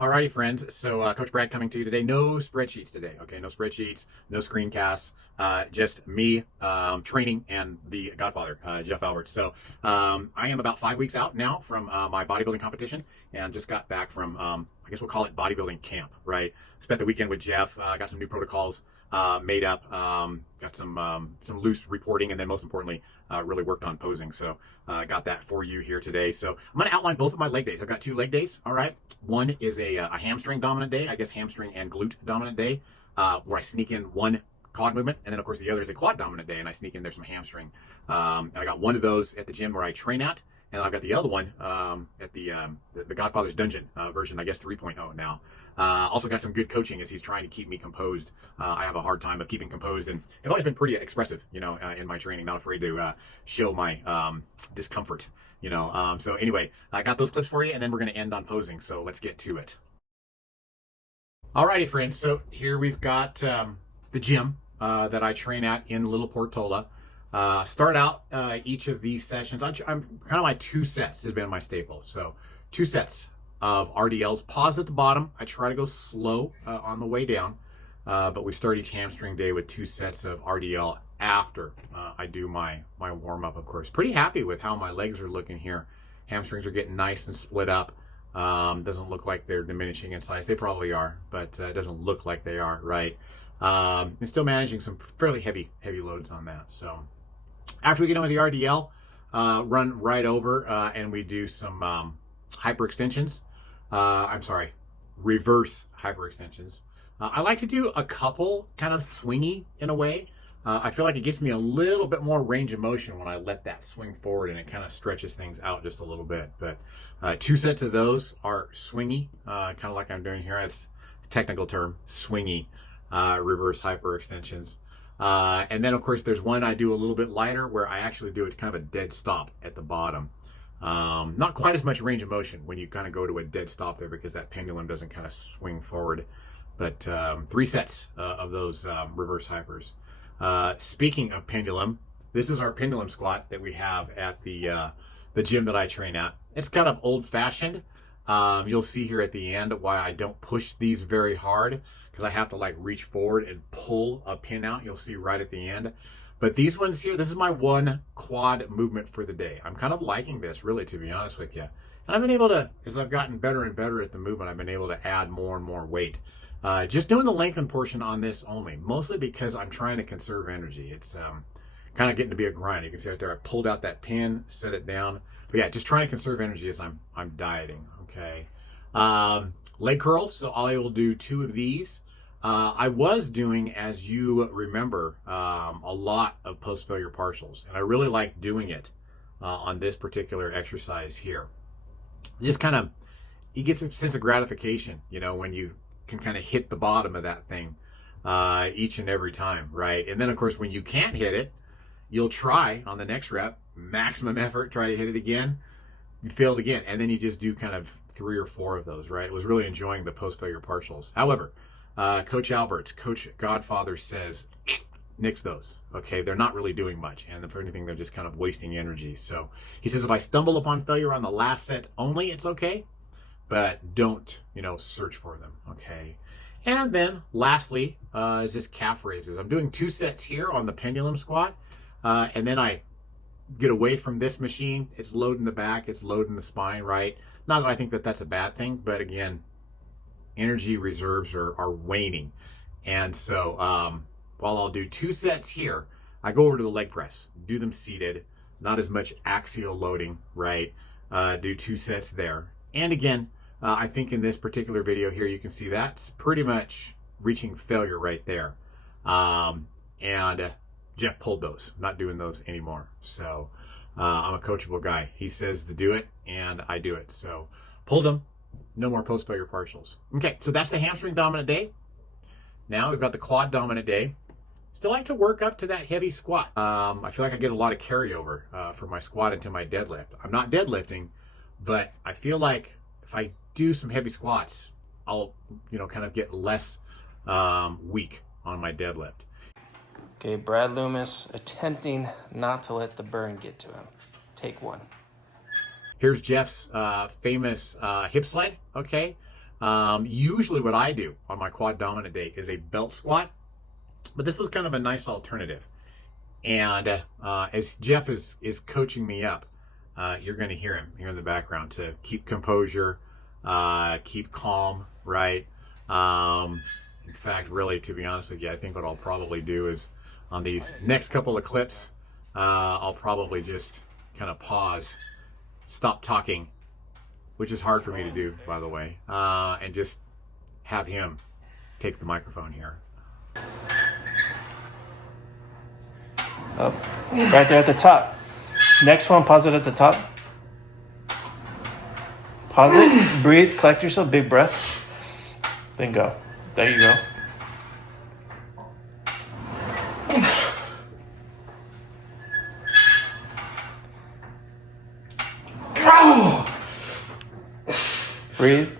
Alrighty, friends. So, Coach Brad coming to you today. No spreadsheets today. Okay, no spreadsheets, no screencasts. Just me training and the Godfather, Jeff Alberts. So, I am about 5 weeks out now from my bodybuilding competition, and just got back from I guess we'll call it bodybuilding camp. Right. Spent the weekend with Jeff. Got some new protocols made up. Got some loose reporting, and then most importantly, really worked on posing. So, got that for you here today. So, I'm going to outline both of my leg days. I've got 2 leg days. All right. One is a hamstring dominant day, I guess hamstring and glute dominant day, where I sneak in one quad movement, and then of course the other is a quad dominant day, and I sneak in there some hamstring. And I got one of those at the gym where I train at, and I've got the other one at the Godfather's dungeon version, I guess 3.0 now. Also got some good coaching as he's trying to keep me composed. I have a hard time of keeping composed, and I've always been pretty expressive, in my training, not afraid to show my discomfort. So anyway, I got those clips for you, and then we're going to end on posing. So let's get to it. Alrighty, friends. So here we've got the gym that I train at in Little Portola. Start out each of these sessions. I'm kind of my 2 sets has been my staple. So 2 sets of RDLs. Pause at the bottom. I try to go slow on the way down, but we start each hamstring day with 2 sets of RDL after I do my warm-up, of course. Pretty happy with how my legs are looking here. Hamstrings are getting nice and split up. Doesn't look like they're diminishing in size. They probably are, but it doesn't look like they are, right? And still managing some fairly heavy loads on that. So after we get on with the RDL, run right over and we do some hyperextensions. Reverse hyperextensions. I like to do a couple kind of swingy in a way. I feel like it gets me a little bit more range of motion when I let that swing forward, and it kind of stretches things out just a little bit. But 2 sets of those are swingy, kind of like I'm doing here. It's a technical term, swingy reverse hyperextensions. And then, of course, there's one I do a little bit lighter where I actually do it kind of a dead stop at the bottom. Not quite as much range of motion when you kind of go to a dead stop there because that pendulum doesn't kind of swing forward. But 3 sets of those reverse hypers. Speaking of pendulum, this is our pendulum squat that we have at the gym that I train at. It's kind of old-fashioned. You'll see here at the end why I don't push these very hard, because I have to like reach forward and pull a pin out. You'll see right at the end. But these ones here, this is my 1 quad movement for the day. I'm kind of liking this, really, to be honest with you. And I've been able to, as I've gotten better and better at the movement, I've been able to add more and more weight. Just doing the lengthen portion on this only, mostly because I'm trying to conserve energy. It's kind of getting to be a grind. You can see right there, I pulled out that pin, set it down. But yeah, just trying to conserve energy as I'm dieting, okay? Leg curls, so I will do 2 of these. I was doing, as you remember, a lot of post-failure partials, and I really like doing it on this particular exercise here. Just kind of, you get some sense of gratification, when you can kind of hit the bottom of that thing each and every time, right? And then, of course, when you can't hit it, you'll try on the next rep, maximum effort, try to hit it again. You failed again, and then you just do kind of 3 or 4 of those, right? I was really enjoying the post-failure partials. However, Coach Alberts, Coach Godfather says, nix those, okay? They're not really doing much, and if anything, they're just kind of wasting energy. So he says if I stumble upon failure on the last set only, it's okay, but don't, search for them, okay? And then lastly is just calf raises. I'm doing 2 sets here on the pendulum squat, and then I get away from this machine. It's loading the back, it's loading the spine, right? Not that I think that that's a bad thing, but again, energy reserves are waning. And so while I'll do 2 sets here, I go over to the leg press, do them seated, not as much axial loading, right? Do 2 sets there. And again, I think in this particular video here, you can see that's pretty much reaching failure right there. And Jeff pulled those, not doing those anymore. So I'm a coachable guy. He says to do it, and I do it. So pulled them, no more post-failure partials. Okay, so that's the hamstring dominant day. Now we've got the quad dominant day. Still like to work up to that heavy squat. I feel like I get a lot of carryover from my squat into my deadlift. I'm not deadlifting, but I feel like if I do some heavy squats, I'll, kind of get less weak on my deadlift. Okay, Brad Loomis attempting not to let the burn get to him. Take 1. Here's Jeff's famous hip sled, okay? Usually what I do on my quad dominant day is a belt squat, but this was kind of a nice alternative. And as Jeff is coaching me up, you're going to hear him here in the background to keep composure, keep calm, right? In fact, really, to be honest with you, I think what I'll probably do is on these next couple of clips, I'll probably just kind of pause, stop talking, which is hard for me to do, by the way, and just have him take the microphone here. Up. Right there at the top. Next one, pause it at the top. Pause it, breathe, collect yourself, big breath. Then go. There you go. Breathe.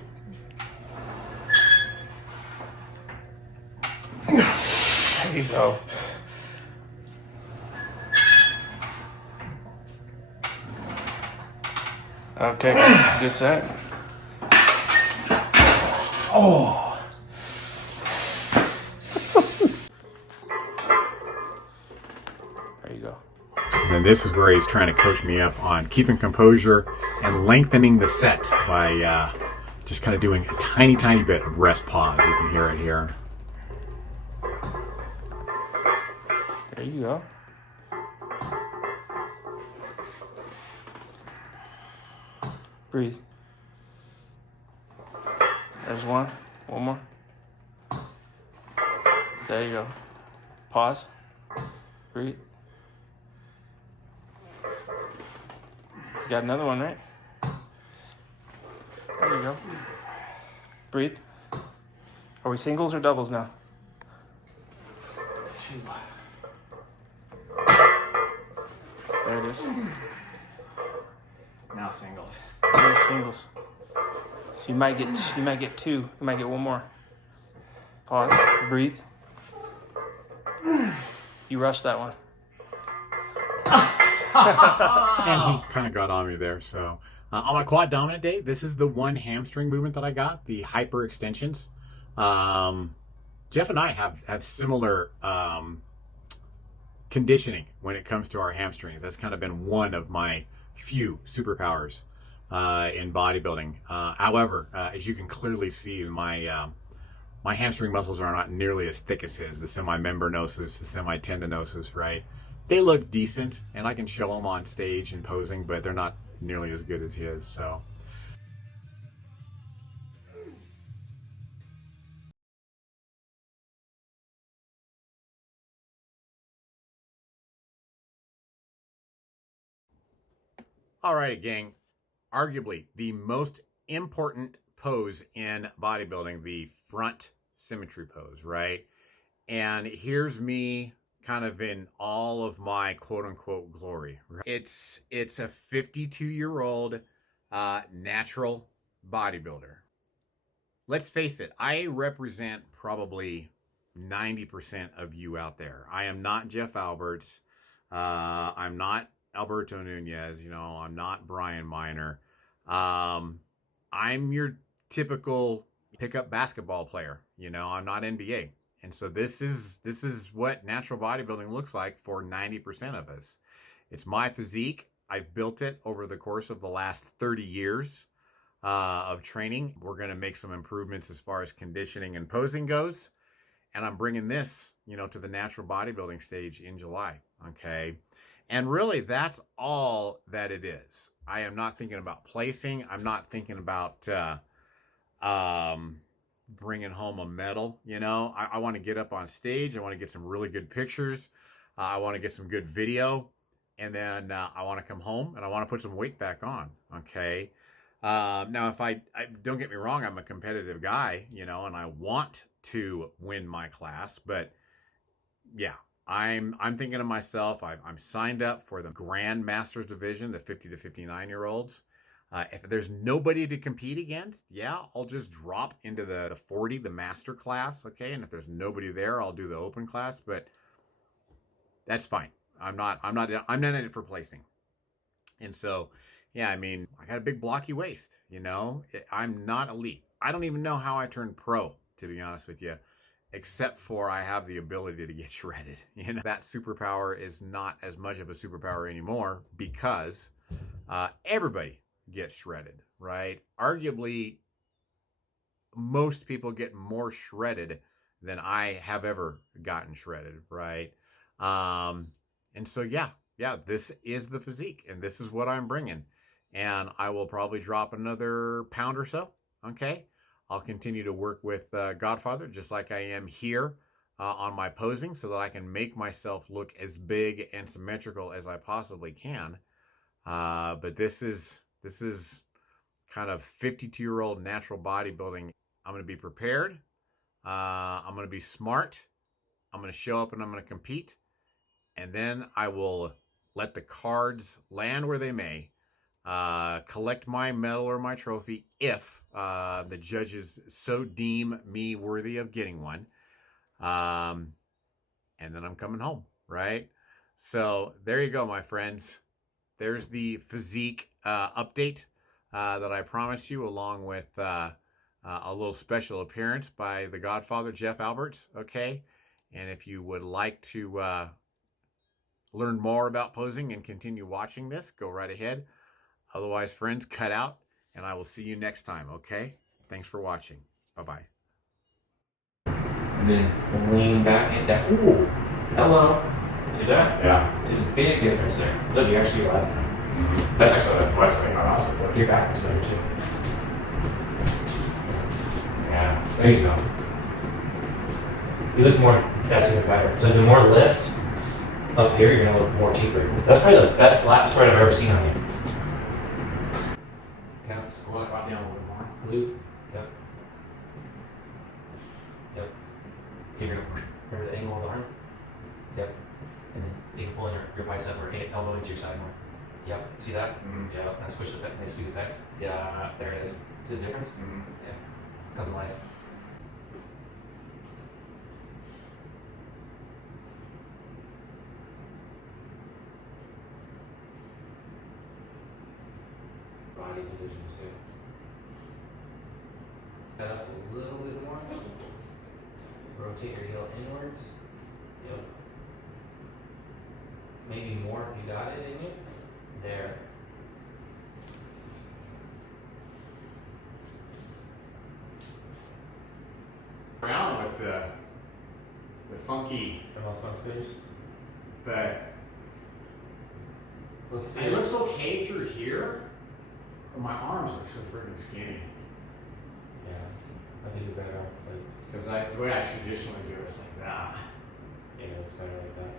There you go. Okay, guys, good set. Oh. There you go. And then this is where he's trying to coach me up on keeping composure and lengthening the set by just kind of doing a tiny, tiny bit of rest pause. You can hear it here. There you go. Breathe. There's one. One more. There you go. Pause. Breathe. You got another one, right? There you go. Breathe. Are we singles or doubles now? 2. There it is. Now singles. There's singles. So you might get 2. You might get one more. Pause. Breathe. You rushed that one. And he kind of got on me there. So on my quad dominant day, this is the one hamstring movement that I got, the hyper extensions. Jeff and I have similar conditioning when it comes to our hamstrings. That's kind of been one of my few superpowers in bodybuilding. However, as you can clearly see, my hamstring muscles are not nearly as thick as his. The semimembranosus, the semitendinosus, right? They look decent, and I can show them on stage and posing, but they're not nearly as good as his. So. All right, gang. Arguably the most important pose in bodybuilding, the front symmetry pose, right? And here's me kind of in all of my quote unquote glory. Right? It's a 52-year-old natural bodybuilder. Let's face it, I represent probably 90% of you out there. I am not Jeff Alberts. I'm not Alberto Nunez, I'm not Brian Miner. I'm your typical pickup basketball player, I'm not NBA. And so this is what natural bodybuilding looks like for 90% of us. It's my physique. I've built it over the course of the last 30 years of training. We're going to make some improvements as far as conditioning and posing goes. And I'm bringing this, to the natural bodybuilding stage in July. Okay. And really, that's all that it is. I am not thinking about placing. I'm not thinking about bringing home a medal. I want to get up on stage. I want to get some really good pictures. I want to get some good video. And then I want to come home and I want to put some weight back on. Okay. Now, if I don't get me wrong, I'm a competitive guy, and I want to win my class. But yeah. I'm thinking to myself, I'm signed up for the Grand Masters division, the 50 to 59-year-olds. If there's nobody to compete against, I'll just drop into the 40, the master class, okay? And if there's nobody there, I'll do the open class, but that's fine. I'm not in it for placing. And so, I got a big blocky waist, I'm not elite. I don't even know how I turned pro, to be honest with you, except for I have the ability to get shredded. You know, that superpower is not as much of a superpower anymore because everybody gets shredded, right? Arguably, most people get more shredded than I have ever gotten shredded, right? And so, yeah, this is the physique, and this is what I'm bringing. And I will probably drop another pound or so, okay? I'll continue to work with Godfather just like I am here on my posing so that I can make myself look as big and symmetrical as I possibly can. But this is kind of 52-year-old natural bodybuilding. I'm going to be prepared. I'm going to be smart. I'm going to show up and I'm going to compete. And then I will let the cards land where they may. Collect my medal or my trophy if the judges so deem me worthy of getting one. And then I'm coming home, right? So there you go, my friends. There's the physique update that I promised you, along with a little special appearance by the Godfather, Jeff Alberts, okay? And if you would like to learn more about posing and continue watching this, go right ahead. Otherwise, friends, cut out, and I will see you next time, okay? Thanks for watching. Bye-bye. And then lean back and down. Ooh, hello. See that? Yeah. See the big difference there. Look, you actually realize that. That's actually the flex thing on awesome. Your back is better too. Yeah, there you go. You look more, that's even better. So the more lift up here, you're gonna look more tapered. That's probably the best lat spread I've ever seen on you. Now squat down a little bit more. Glute. Yep. Yep. Remember the angle of the arm? Yep. And then you can pull in your bicep or elbow into your side more. Yep. See that? Mm-hmm. Yep. Now squish the pec, and squeeze the pecs. Yeah, there it is. See the difference? Mm-hmm. Yeah. Comes to life. Body position too. Head up a little bit more. Rotate your heel inwards. Yep. Maybe more if you got it in you. There. Around with the funky, The most fun spinners. but Let's see. it looks okay through here, but my arms look so freaking skinny. Yeah. I think you're better off like. Because the way I traditionally do it is like that. Yeah, it looks better like that.